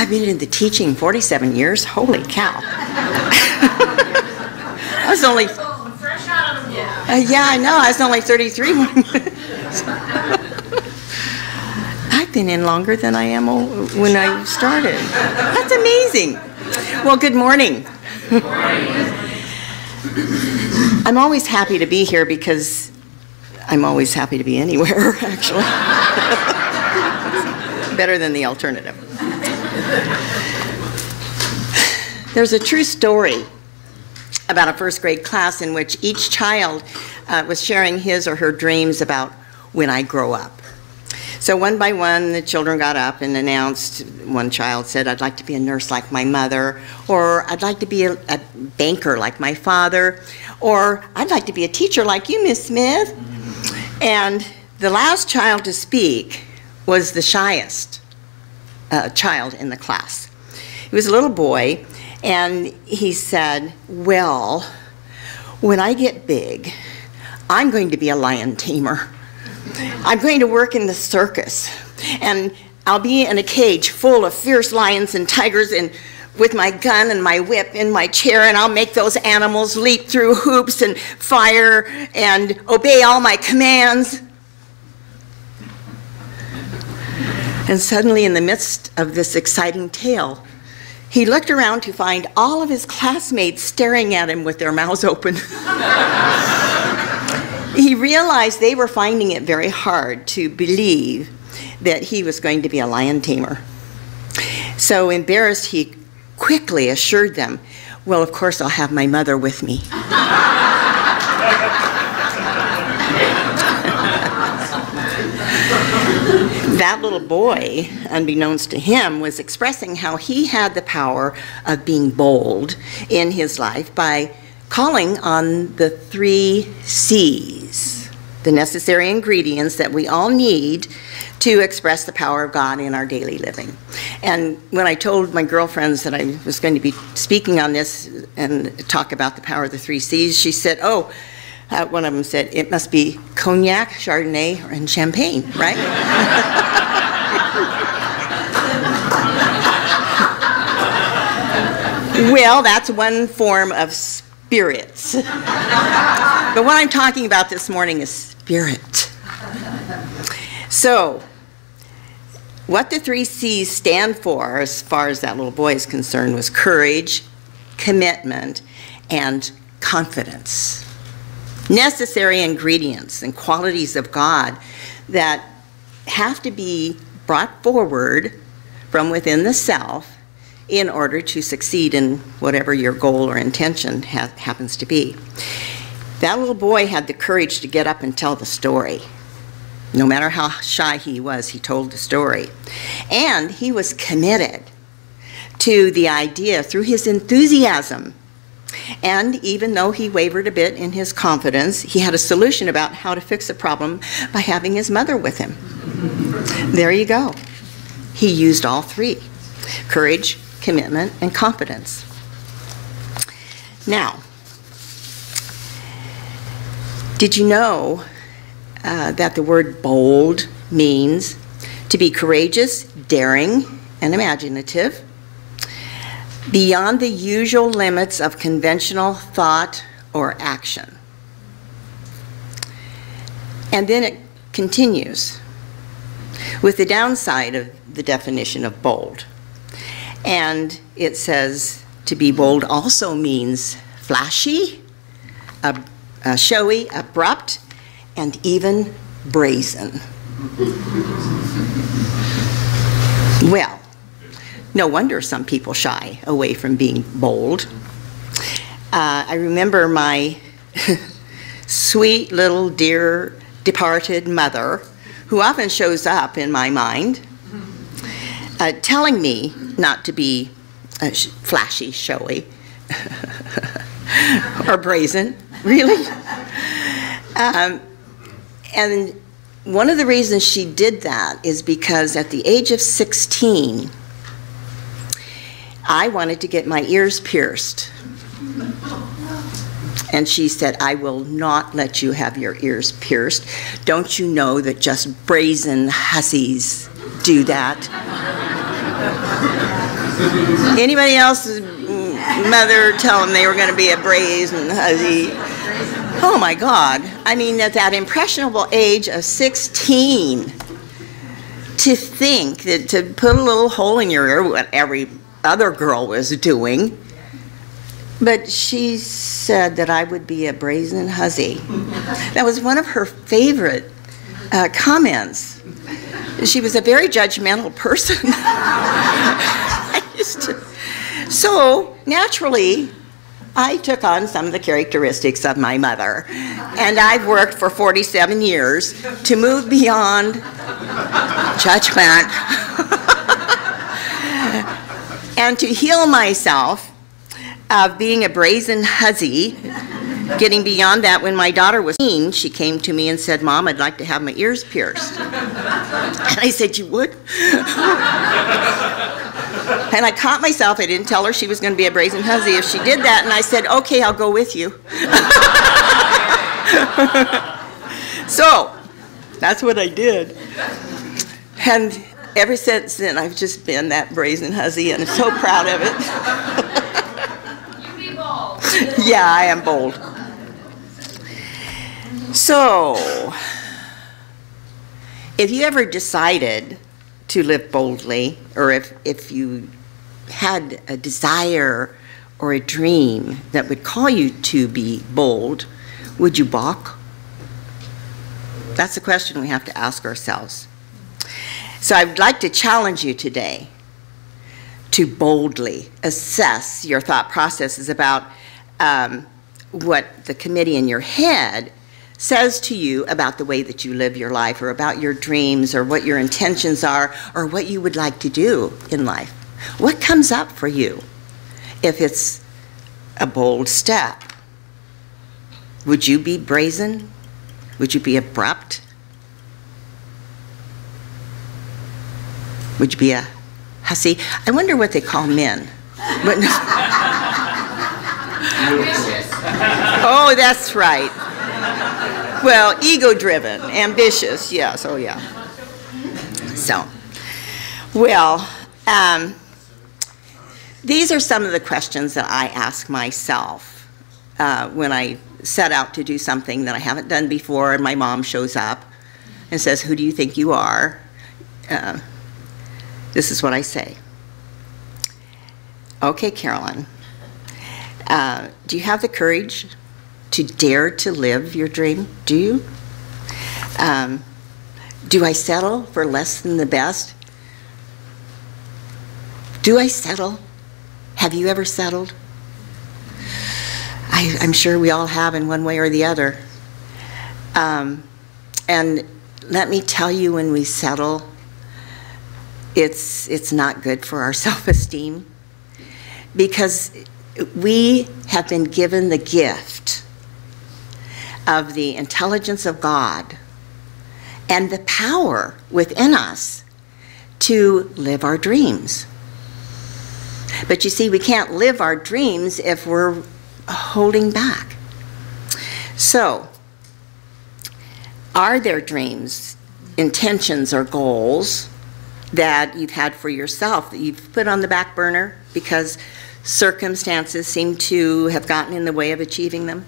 I've been in the teaching 47 years. Holy cow. I was only... Fresh out of the yeah, I know. I was only 33 when... I've been in longer than I am when I started. That's amazing. Well, good morning. Good morning. I'm always happy to be here because I'm always happy to be anywhere, actually. Better than the alternative. There's a true story about a first grade class in which each child was sharing his or her dreams about when I grow up. So one by one, the children got up and announced. One child said, I'd like to be a nurse like my mother, or I'd like to be a banker like my father, or I'd like to be a teacher like you, Miss Smith. And the last child to speak was the shyest child in the class. He was a little boy, and he said, well, when I get big, I'm going to be a lion tamer. I'm going to work in the circus, and I'll be in a cage full of fierce lions and tigers, and with my gun and my whip in my chair, and I'll make those animals leap through hoops and fire and obey all my commands. And suddenly, in the midst of this exciting tale, he looked around to find all of his classmates staring at him with their mouths open. He realized they were finding it very hard to believe that he was going to be a lion tamer. So embarrassed, he quickly assured them, well, of course, I'll have my mother with me. That little boy, unbeknownst to him, was expressing how he had the power of being bold in his life by calling on the 3 C's, the necessary ingredients that we all need to express the power of God in our daily living. And when I told my girlfriends that I was going to be speaking on this and talk about the power of the 3 C's, she said, oh, one of them said, it must be cognac, Chardonnay, and champagne, right? Well, that's one form of spirits. But what I'm talking about this morning is spirit. So, what the 3 C's stand for, as far as that little boy is concerned, was courage, commitment, and confidence. Necessary ingredients and qualities of God that have to be brought forward from within the self in order to succeed in whatever your goal or intention happens to be. That little boy had the courage to get up and tell the story. No matter how shy he was, he told the story. And he was committed to the idea through his enthusiasm. And even though he wavered a bit in his confidence, he had a solution about how to fix the problem by having his mother with him. There you go. He used all 3: courage, commitment, and confidence. Now, did you know that the word bold means to be courageous, daring, and imaginative, beyond the usual limits of conventional thought or action? And then it continues with the downside of the definition of bold. And it says to be bold also means flashy, showy, abrupt, and even brazen. Well, no wonder some people shy away from being bold. I remember my sweet little dear departed mother, who often shows up in my mind, telling me not to be flashy, showy, or brazen, really. And one of the reasons she did that is because at the age of 16, I wanted to get my ears pierced. And she said, I will not let you have your ears pierced. Don't you know that just brazen hussies do that? Anybody else's mother tell them they were going to be a brazen hussy? Oh my God. I mean, at that impressionable age of 16, to think that to put a little hole in your ear, what every other girl was doing. But she said that I would be a brazen hussy. That was one of her favorite comments. She was a very judgmental person. So, naturally, I took on some of the characteristics of my mother. And I've worked for 47 years to move beyond judgment and to heal myself of being a brazen hussy. Getting beyond that, when my daughter was 18, she came to me and said, "Mom, I'd like to have my ears pierced." And I said, "You would?" And I caught myself. I didn't tell her she was going to be a brazen hussy if she did that. And I said, "Okay, I'll go with you." So that's what I did. And ever since then, I've just been that brazen hussy, and I'm so proud of it. You be bold. Yeah, I am bold. So, if you ever decided to live boldly, or if you had a desire or a dream that would call you to be bold, would you balk? That's the question we have to ask ourselves. So I'd like to challenge you today to boldly assess your thought processes about what the committee in your head says to you about the way that you live your life, or about your dreams, or what your intentions are, or what you would like to do in life. What comes up for you if it's a bold step? Would you be brazen? Would you be abrupt? Would you be a hussy? I wonder what they call men. Oh, that's right. Well, ego-driven, ambitious, yes, oh yeah. So, well, these are some of the questions that I ask myself when I set out to do something that I haven't done before, and my mom shows up and says, "Who do you think you are?" This is what I say. "Okay, Carolyn, do you have the courage to dare to live your dream? Do you? Do I settle for less than the best? Do I settle? Have you ever settled?" I'm sure we all have in one way or the other. And let me tell you, when we settle, it's not good for our self-esteem, because we have been given the gift of the intelligence of God and the power within us to live our dreams. But you see, we can't live our dreams if we're holding back. So, are there dreams, intentions, or goals that you've had for yourself that you've put on the back burner because circumstances seem to have gotten in the way of achieving them?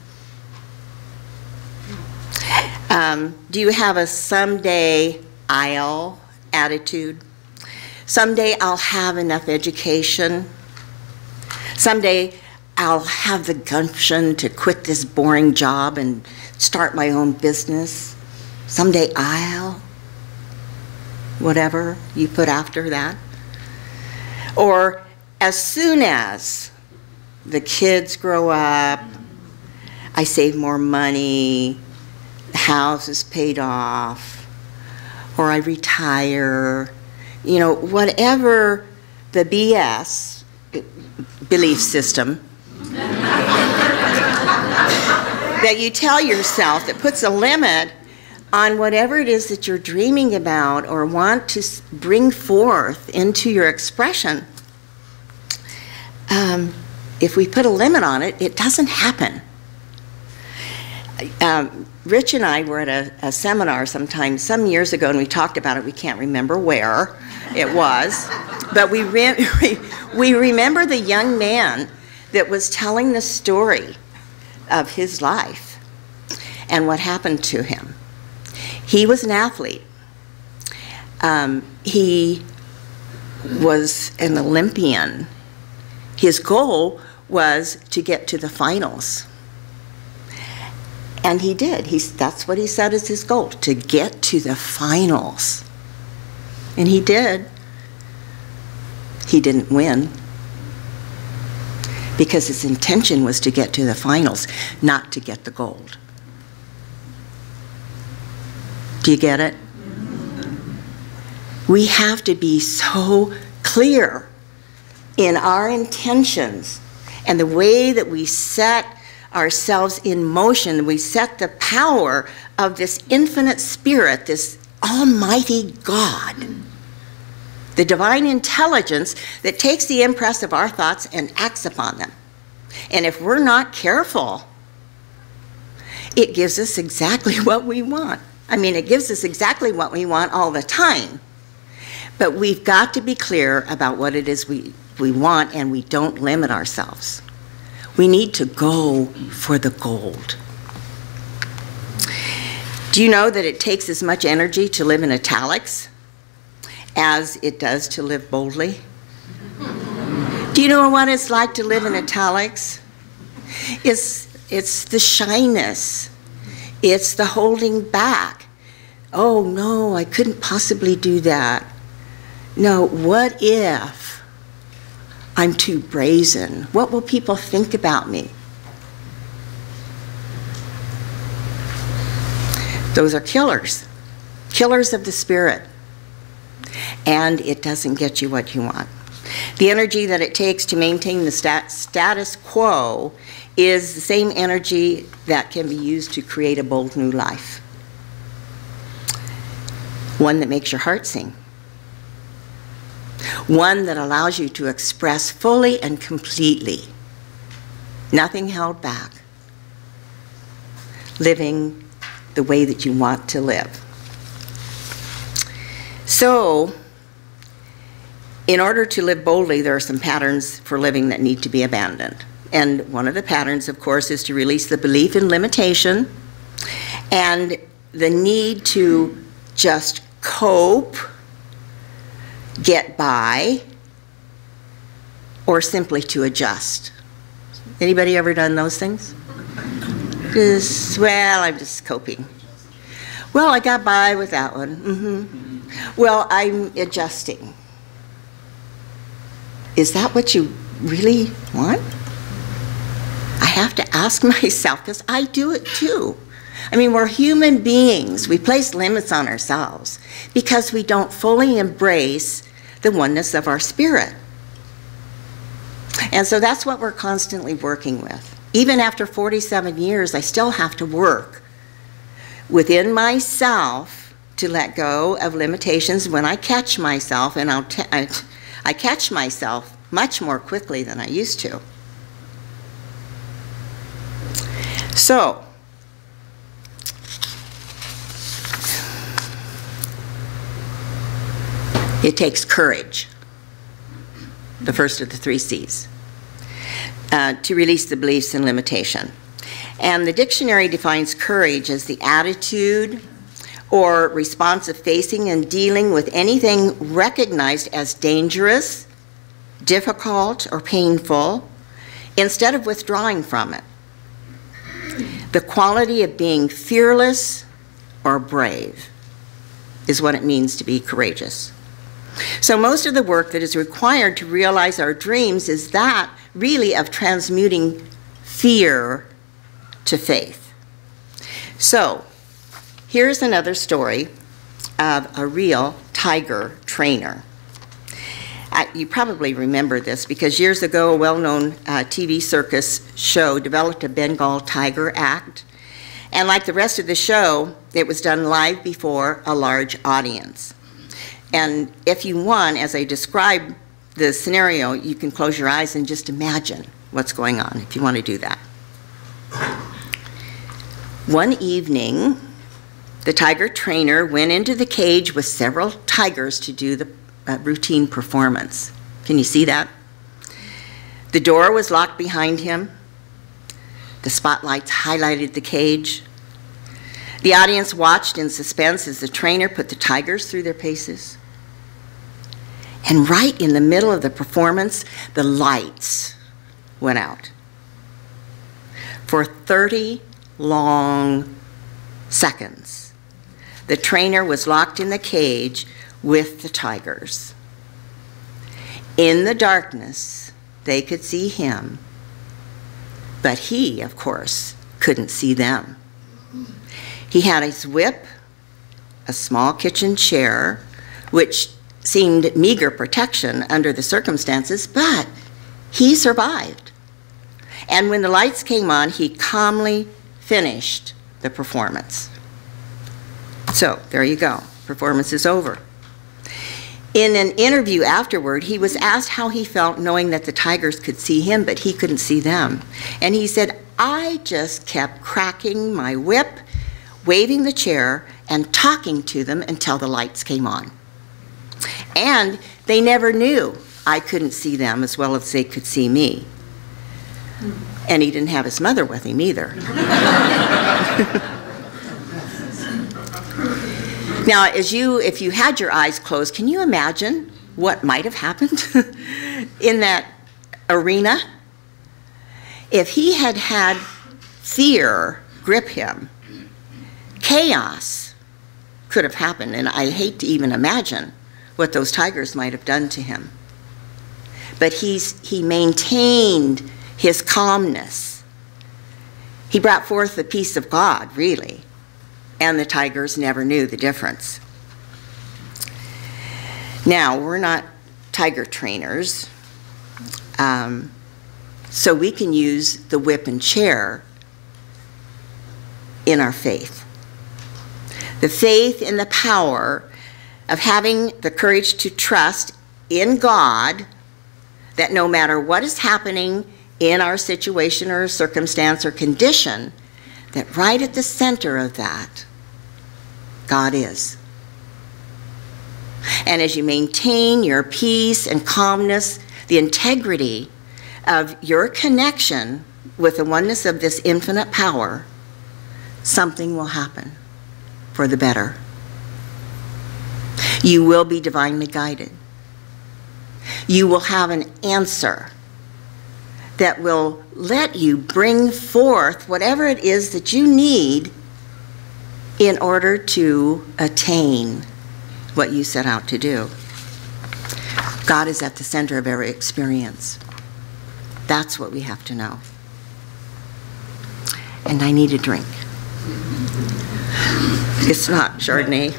Do you have a someday I'll attitude? Someday I'll have enough education. Someday I'll have the gumption to quit this boring job and start my own business. Someday I'll, whatever you put after that. Or as soon as the kids grow up, I save more money, the house is paid off, or I retire, you know, whatever the BS belief system that you tell yourself that puts a limit on whatever it is that you're dreaming about or want to bring forth into your expression. If we put a limit on it, it doesn't happen. Rich and I were at a seminar some years ago, and we talked about it. We can't remember where it was. But we remember the young man that was telling the story of his life and what happened to him. He was an athlete. He was an Olympian. His goal was to get to the finals. And he did. That's what he set as his goal, to get to the finals. And he did. He didn't win because his intention was to get to the finals, not to get the gold. Do you get it? We have to be so clear in our intentions and the way that we set ourselves in motion. We set the power of this infinite spirit, this almighty God, the divine intelligence that takes the impress of our thoughts and acts upon them. And if we're not careful, it gives us exactly what we want. I mean, it gives us exactly what we want all the time. But we've got to be clear about what it is we want, and we don't limit ourselves. We need to go for the gold. Do you know that it takes as much energy to live in italics as it does to live boldly? Do you know what it's like to live in italics? It's the shyness. It's the holding back. Oh no, I couldn't possibly do that. No, what if I'm too brazen? What will people think about me? Those are killers of the spirit. And it doesn't get you what you want. The energy that it takes to maintain the status quo is the same energy that can be used to create a bold new life. One that makes your heart sing. One that allows you to express fully and completely, nothing held back, living the way that you want to live. So, in order to live boldly, there are some patterns for living that need to be abandoned. And one of the patterns, of course, is to release the belief in limitation and the need to just cope, get by, or simply to adjust. Anybody ever done those things? Well, I'm just coping. Well, I got by with that one. Well, I'm adjusting. Is that what you really want? I have to ask myself, because I do it too. I mean, we're human beings. We place limits on ourselves because we don't fully embrace the oneness of our spirit. And so that's what we're constantly working with. Even after 47 years, I still have to work within myself to let go of limitations when I catch myself, and I catch myself much more quickly than I used to. So, it takes courage, the first of the 3 C's, to release the beliefs in limitation. And the dictionary defines courage as the attitude or response of facing and dealing with anything recognized as dangerous, difficult, or painful, instead of withdrawing from it. The quality of being fearless or brave is what it means to be courageous. So most of the work that is required to realize our dreams is that really of transmuting fear to faith. So here's another story of a real tiger trainer. You probably remember this because years ago a well-known TV circus show developed a Bengal tiger act. And like the rest of the show, it was done live before a large audience. And if you want, as I describe the scenario, you can close your eyes and just imagine what's going on if you want to do that. One evening, the tiger trainer went into the cage with several tigers to do the routine performance. Can you see that? The door was locked behind him. The spotlights highlighted the cage. The audience watched in suspense as the trainer put the tigers through their paces. And right in the middle of the performance, the lights went out. For 30 long seconds, the trainer was locked in the cage with the tigers. In the darkness, they could see him, but he, of course, couldn't see them. He had his whip, a small kitchen chair, which seemed meager protection under the circumstances, but he survived. And when the lights came on, he calmly finished the performance. So there you go, performance is over. In an interview afterward, he was asked how he felt knowing that the tigers could see him, but he couldn't see them. And he said, I just kept cracking my whip, waving the chair, and talking to them until the lights came on. And they never knew I couldn't see them as well as they could see me. And he didn't have his mother with him either. Now, if you had your eyes closed, can you imagine what might have happened in that arena? If he had had fear grip him, chaos could have happened, and I hate to even imagine what those tigers might have done to him. But he maintained his calmness. He brought forth the peace of God, really, and the tigers never knew the difference. Now, we're not tiger trainers, so we can use the whip and chair in our faith. The faith in the power of having the courage to trust in God that no matter what is happening in our situation or circumstance or condition, that right at the center of that, God is. And as you maintain your peace and calmness, the integrity of your connection with the oneness of this infinite power, something will happen for the better. You will be divinely guided. You will have an answer that will let you bring forth whatever it is that you need in order to attain what you set out to do. God is at the center of every experience. That's what we have to know. And I need a drink. It's not Chardonnay.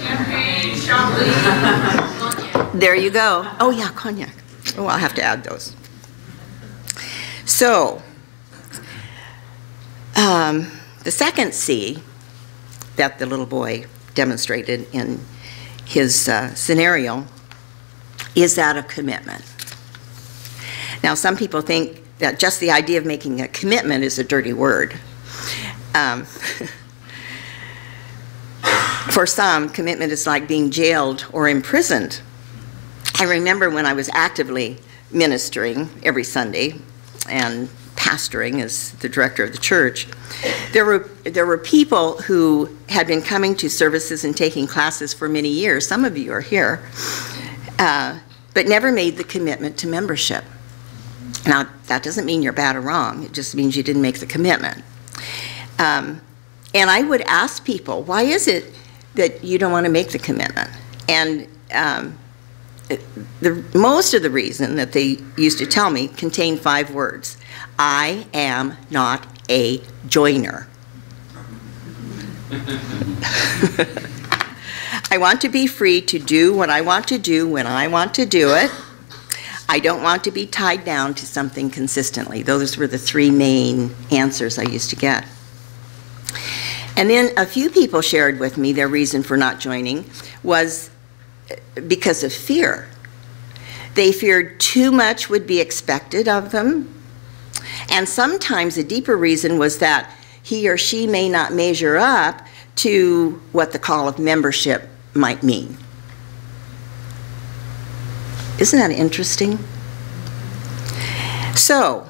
Champagne, Chablis. There you go. Oh yeah, cognac. Oh, I'll have to add those. So, the second C that the little boy demonstrated in his scenario is that of commitment. Now, some people think that just the idea of making a commitment is a dirty word. For some, commitment is like being jailed or imprisoned. I remember when I was actively ministering every Sunday and pastoring as the director of the church, there were people who had been coming to services and taking classes for many years. Some of you are here, but never made the commitment to membership. Now, that doesn't mean you're bad or wrong. It just means you didn't make the commitment. And I would ask people, why is it that you don't want to make the commitment? And most of the reason that they used to tell me contained 5 words. I am not a joiner. I want to be free to do what I want to do when I want to do it. I don't want to be tied down to something consistently. Those were the 3 main answers I used to get. And then a few people shared with me their reason for not joining was because of fear. They feared too much would be expected of them. And sometimes a deeper reason was that he or she may not measure up to what the call of membership might mean. Isn't that interesting? So,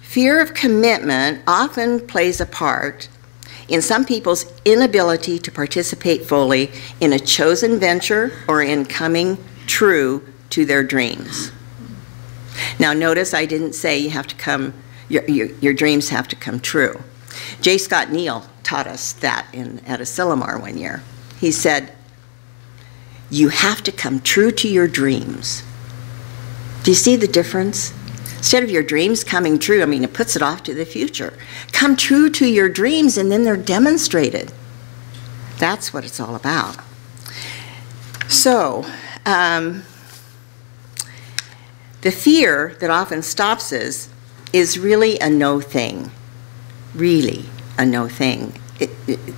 fear of commitment often plays a part in some people's inability to participate fully in a chosen venture or in coming true to their dreams. Now notice I didn't say you have to come, your dreams have to come true. J. Scott Neal taught us that at a Sillamar one year. He said, you have to come true to your dreams. Do you see the difference? Instead of your dreams coming true, I mean, it puts it off to the future. Come true to your dreams and then they're demonstrated. That's what it's all about. So, the fear that often stops us is really a no thing. Really a no thing.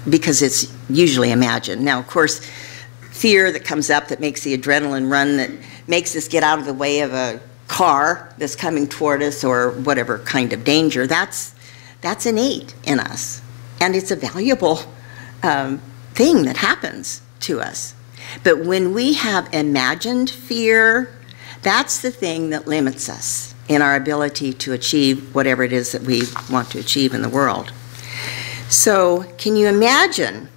Because it's usually imagined. Now, of course, fear that comes up that makes the adrenaline run, that makes us get out of the way of a car that's coming toward us or whatever kind of danger, that's innate in us. And it's a valuable thing that happens to us. But when we have imagined fear, that's the thing that limits us in our ability to achieve whatever it is that we want to achieve in the world. So can you imagine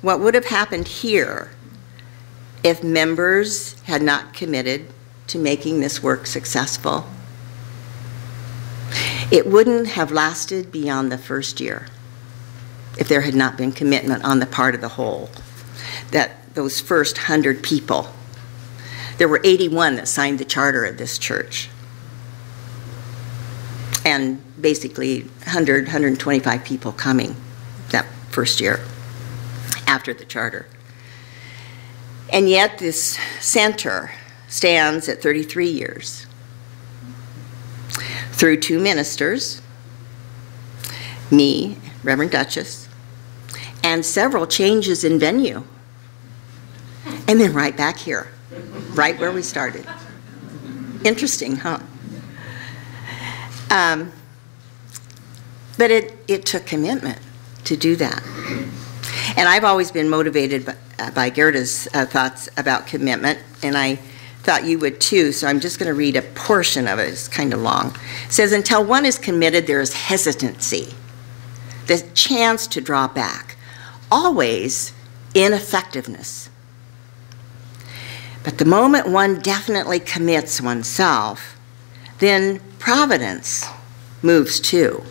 what would have happened here if members had not committed to making this work successful? It wouldn't have lasted beyond the first year if there had not been commitment on the part of the whole. That those first 100 people, there were 81 that signed the charter of this church. And basically 100, 125 people coming that first year after the charter. And yet this center stands at 33 years. Through 2 ministers, me, Reverend Duchess, and several changes in venue. And then right back here, right where we started. Interesting, huh? But it took commitment to do that. And I've always been motivated by Gerda's thoughts about commitment, and I thought you would too, so I'm just going to read a portion of it. It's kind of long. It says, until one is committed, there is hesitancy, the chance to draw back, always ineffectiveness. But the moment one definitely commits oneself, then providence moves too.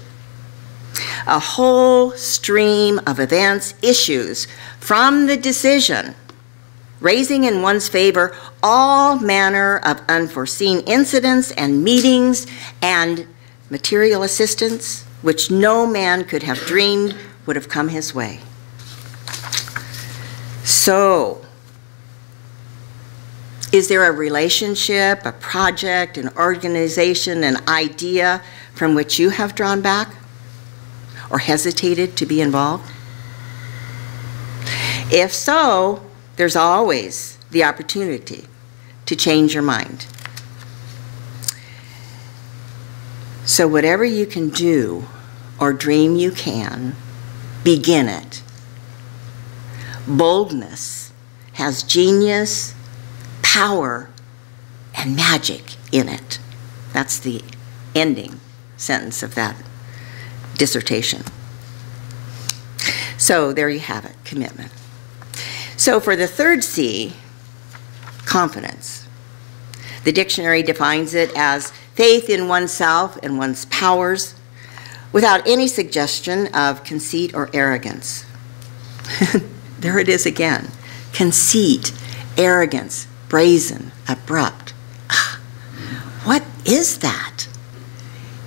A whole stream of events issues from the decision, raising in one's favor all manner of unforeseen incidents and meetings and material assistance which no man could have dreamed would have come his way. So, is there a relationship, a project, an organization, an idea from which you have drawn back or hesitated to be involved? If so, there's always the opportunity to change your mind. So whatever you can do or dream you can, begin it. Boldness has genius, power, and magic in it. That's the ending sentence of that dissertation. So there you have it, commitment. So for the third C, confidence. The dictionary defines it as faith in oneself and one's powers without any suggestion of conceit or arrogance. There it is again. Conceit, arrogance, brazen, abrupt. What is that?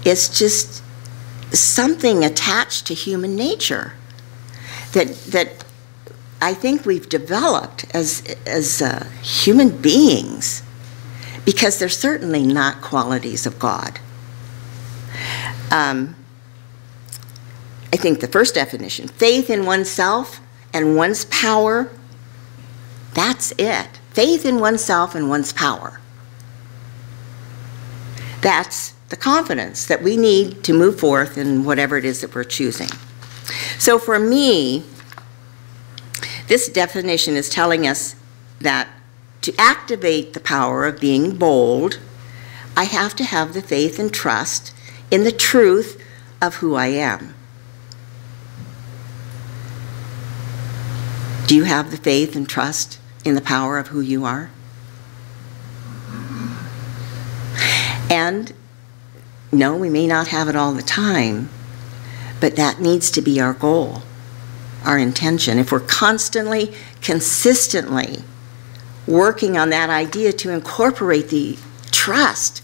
It's just something attached to human nature that I think we've developed as human beings, because they're certainly not qualities of God. I think the first definition, faith in oneself and one's power, that's it. Faith in oneself and one's power. That's the confidence that we need to move forth in whatever it is that we're choosing. So for me, This definition is telling us that to activate the power of being bold, I have to have the faith and trust in the truth of who I am. Do you have the faith and trust in the power of who you are? And no, we may not have it all the time, but that needs to be our goal, our intention. If we're constantly, consistently working on that idea to incorporate the trust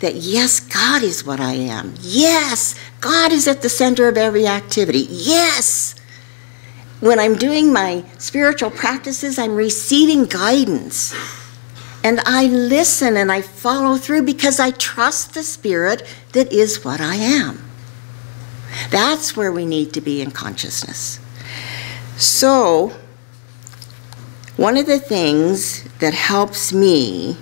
that, yes, God is what I am. Yes, God is at the center of every activity. Yes, when I'm doing my spiritual practices, I'm receiving guidance. And I listen and I follow through because I trust the Spirit that is what I am. That's where we need to be in consciousness. So, one of the things that helps me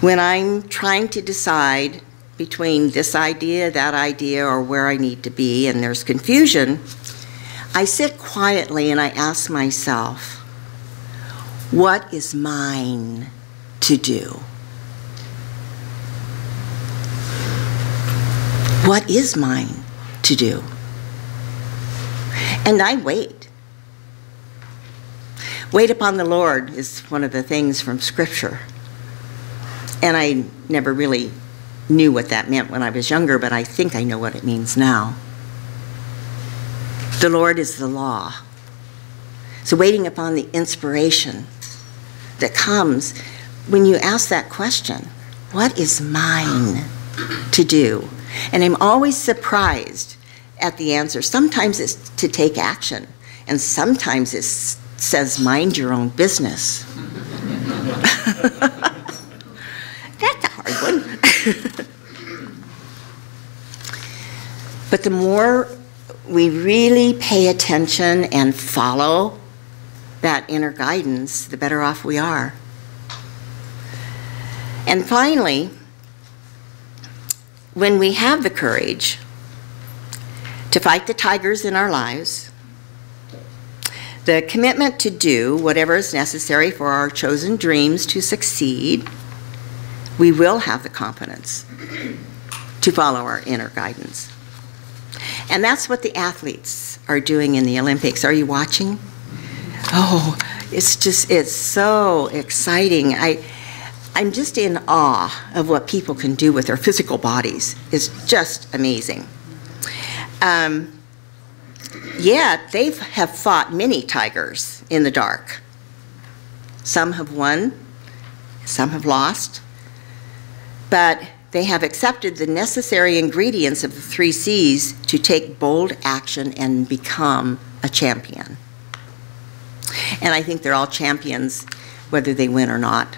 when I'm trying to decide between this idea, that idea, or where I need to be, and there's confusion, I sit quietly and I ask myself, what is mine to do? What is mine to do? And I wait. Wait upon the Lord is one of the things from Scripture. And I never really knew what that meant when I was younger, but I think I know what it means now. The Lord is the law. So waiting upon the inspiration that comes when you ask that question, what is mine to do? And I'm always surprised at the answer. Sometimes it's to take action, and sometimes it says, mind your own business. That's a hard one. But the more we really pay attention and follow that inner guidance, the better off we are. And finally, when we have the courage to fight the tigers in our lives, the commitment to do whatever is necessary for our chosen dreams to succeed, we will have the confidence to follow our inner guidance. And that's what the athletes are doing in the Olympics. Are you watching? Oh, it's so exciting. I'm just in awe of what people can do with their physical bodies. It's just amazing. Yeah, they have fought many tigers in the dark. Some have won, some have lost, but they have accepted the necessary ingredients of the 3 C's to take bold action and become a champion. And I think they're all champions whether they win or not.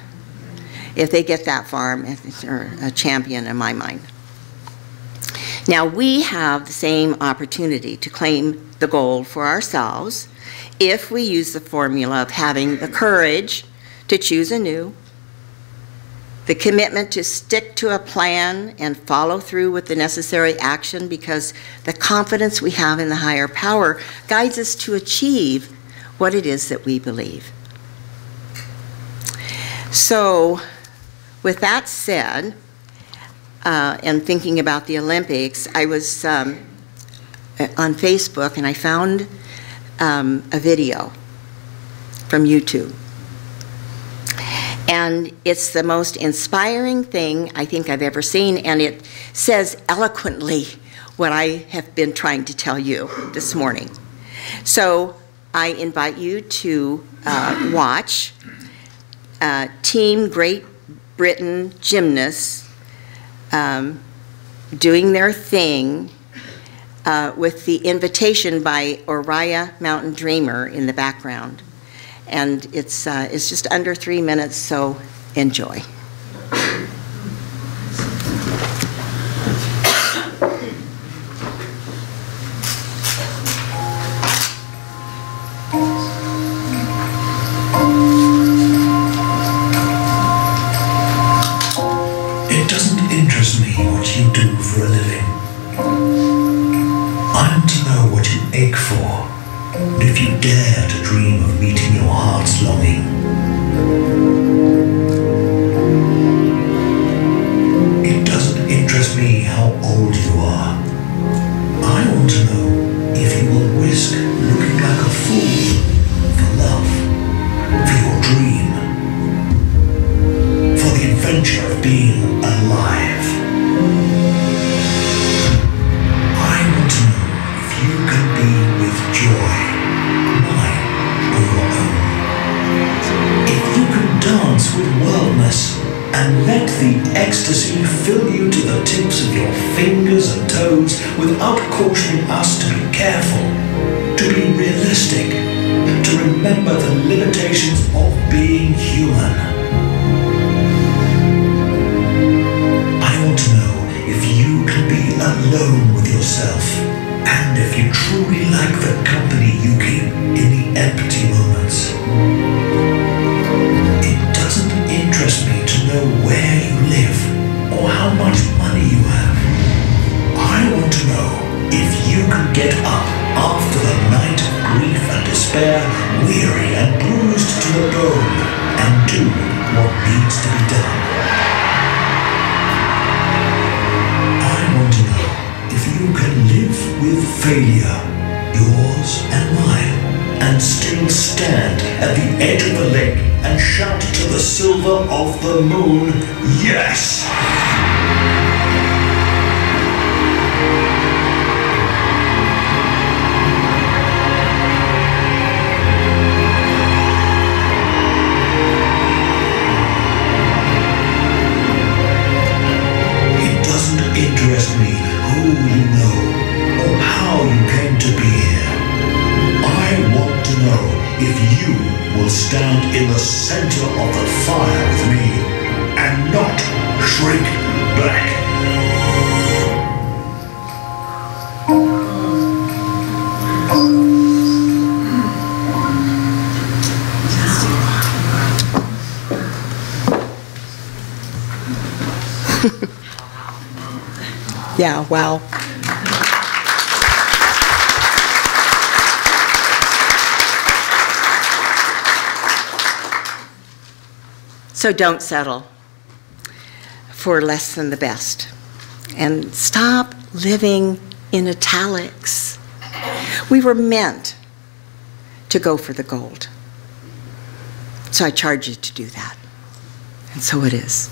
If they get that far, they're a champion in my mind. Now, we have the same opportunity to claim the gold for ourselves if we use the formula of having the courage to choose anew, the commitment to stick to a plan and follow through with the necessary action, because the confidence we have in the higher power guides us to achieve what it is that we believe. So, with that said, and thinking about the Olympics, I was on Facebook and I found a video from YouTube. And it's the most inspiring thing I think I've ever seen, and it says eloquently what I have been trying to tell you this morning. So I invite you to watch Team Great Britain gymnasts doing their thing with the invitation by Oriah Mountain Dreamer in the background. And it's just under 3 minutes, so enjoy. It doesn't interest me what you do for a living. I'm to know what you ache for. Do if you dare to dream of meeting your heart's longing. It doesn't interest me how old you are. I want to know if you will risk looking like a fool for love, for your dream, for the adventure of being alive. I want to know if you can be with joy, mine or your own. If you can dance with wildness and let the ecstasy fill you to the tips of your fingers and toes without cautioning us to be careful, to be realistic, to remember the limitations of being human. I want to know if you can be alone with yourself and if you truly like the company you keep in the empty moments. It doesn't interest me to know where you live or how much money you have. I want to know if you can get up after the night of grief and despair, weary and bruised to the bone, and do what needs to be done. I want to know if you can live with failure, yours and mine, and still stand at the edge of the lake and shout to the silver of the moon, yes! It doesn't interest me who you know or how you came to be here. I want to know if you will stand in the center of the fire with me and not shrink back. Yeah, wow. So don't settle for less than the best. And stop living in italics. We were meant to go for the gold. So I charge you to do that. And so it is.